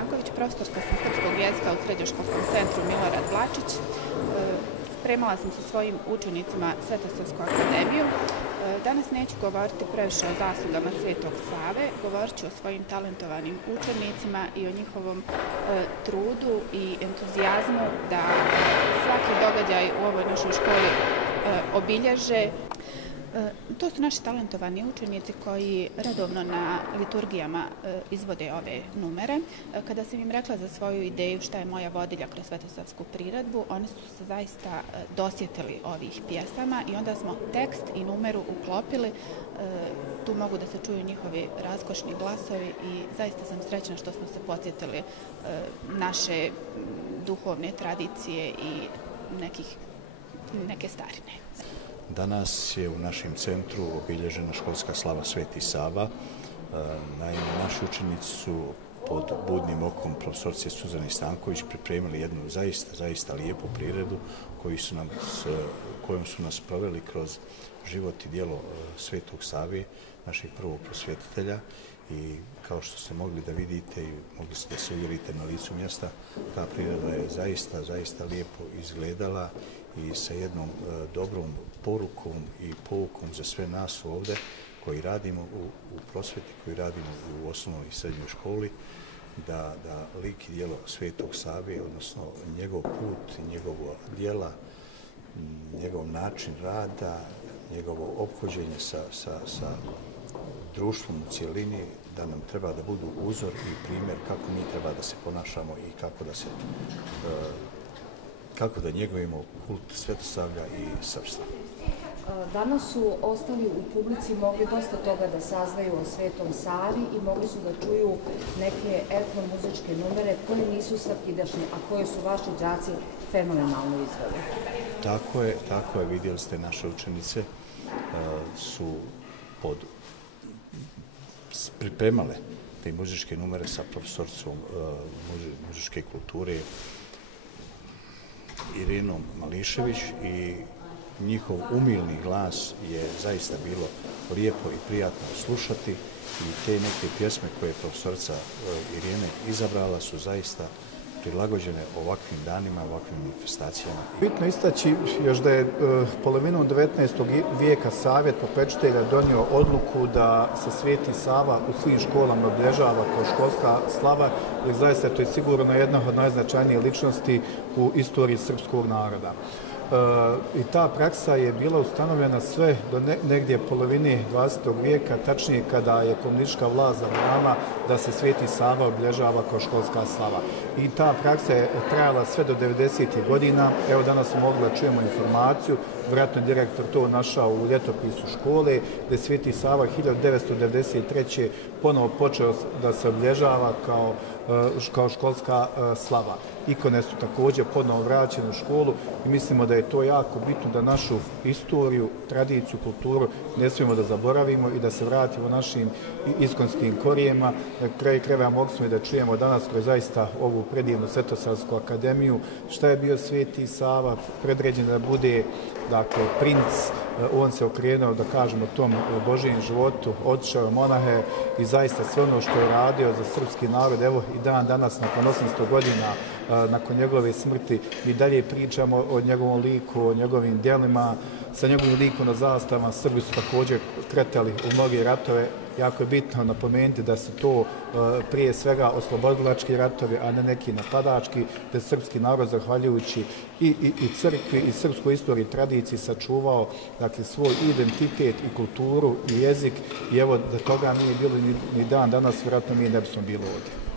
Stanković, profesorka sam srpskog jezika u Srednjoškolskom centru Milorad Blačić. Spremala sam sa svojim učenicima Svetosavsku akademiju. Danas neću govoriti previše o zaslugama Svetog Save, govorit ću o svojim talentovanim učenicima i o njihovom trudu i entuzijazmu da svaki događaj u ovoj našoj školi obilježe. To su naši talentovani učenici koji redovno na liturgijama izvode ove numere. Kada sam im rekla za svoju ideju šta je moja vodilja kroz Svetosavsku priredbu, oni su se zaista dosjetili ovih pjesama i onda smo tekst i numeru uklopili. Tu mogu da se čuju njihovi raskošni glasovi i zaista sam srećna što smo se podsjetili naše duhovne tradicije i neke starine. Danas je u našem centru obilježena školska slava Sveti Sava. Naime, naši učenici su pod budnim okom profesorice Suzane Stanković pripremili jednu zaista lijepu priredbu kojom su nas proveli kroz život i djelo Svetog Save, našeg prvog prosvjetitelja. I kao što ste mogli da vidite i mogli ste da se uvjerite na licu mjesta, ta priredba je zaista lijepo izgledala i sa jednom dobrom porukom i poukom za sve nas ovdje koji radimo u prosvjeti, koji radimo u osnovnoj i srednjoj školi, da lik i djelo Svetog Save, odnosno njegov put, njegova djela, njegov način rada, njegovo ophođenje sa društvom u cijelini, da nam treba da budu uzor i primjer kako mi treba da se ponašamo i kako da njegujemo kult Svetosavlja i srpstva. Danas su ostali u publici mogli dosta toga da saznaju o Svetom Savi i mogli su da čuju neke etnomuzičke numere koje nisu svakidašnje, a koje su vaši đaci fenomenalno izveli. Tako je, vidjeli ste, naše učenice su pripremale te muzičke numere sa profesoricom muzičke kulture Irinom Mališević i njihov umilni glas je zaista bilo lijepo i prijatno slušati i te neke pjesme koje je profesorica Irine izabrala su zaista prilagođene ovakvim danima, ovakvim manifestacijama. Bitno istaći još da je polovinom 19. vijeka Savjet popečitelja donio odluku da se Sveti Sava u svim školama obilježava kao školska slava, jer zaista to je sigurno jedna od najznačajnijih ličnosti u istoriji srpskog naroda. I ta praksa je bila ustanovljena sve do negdje polovine 20. vijeka, tačnije kada je komunistička vlast zabranila da se Sveti Sava obilježava kao školska slava. I ta praksa je trajala sve do 90. godina. Evo danas smo mogli da čujemo informaciju, vjerojatno direktor to našao u ljetopisu škole, da je Sveti Sava 1993. ponovo počeo da se obilježava kao školska slava. Ikone su također ponovo vraćene u školu i mislimo da je to jako bitno da našu istoriju, tradiciju, kulturu ne smijemo da zaboravimo i da se vratimo našim iskonskim korijema. Na kraju krajeva mogli smo i da čujemo danas kroz zaista ovu predivnu Svetosavsku akademiju šta je bio Sveti Sava, predređen da bude princ. On se okrenuo, da kažemo, tom Božijem životu, otišao je monahe i zaista sve ono što je radio za srpski narod, evo i dan danas, nakon 800 godina, nakon njegove smrti, mi dalje pričamo o njegovom liku, o njegovim djelima, sa njegovim likom na zastavama. Srbi su također kretali u mnoge ratove. Jako je bitno napomenuti da su to prije svega oslobodilački ratovi, a ne neki napadački, da je srpski narod, zahvaljujući i crkvi i srpskoj istoriji i tradiciji, sačuvao svoj identitet i kulturu i jezik i evo da toga nije bilo ni dan danas, vjerojatno mi ne bismo bili ovdje.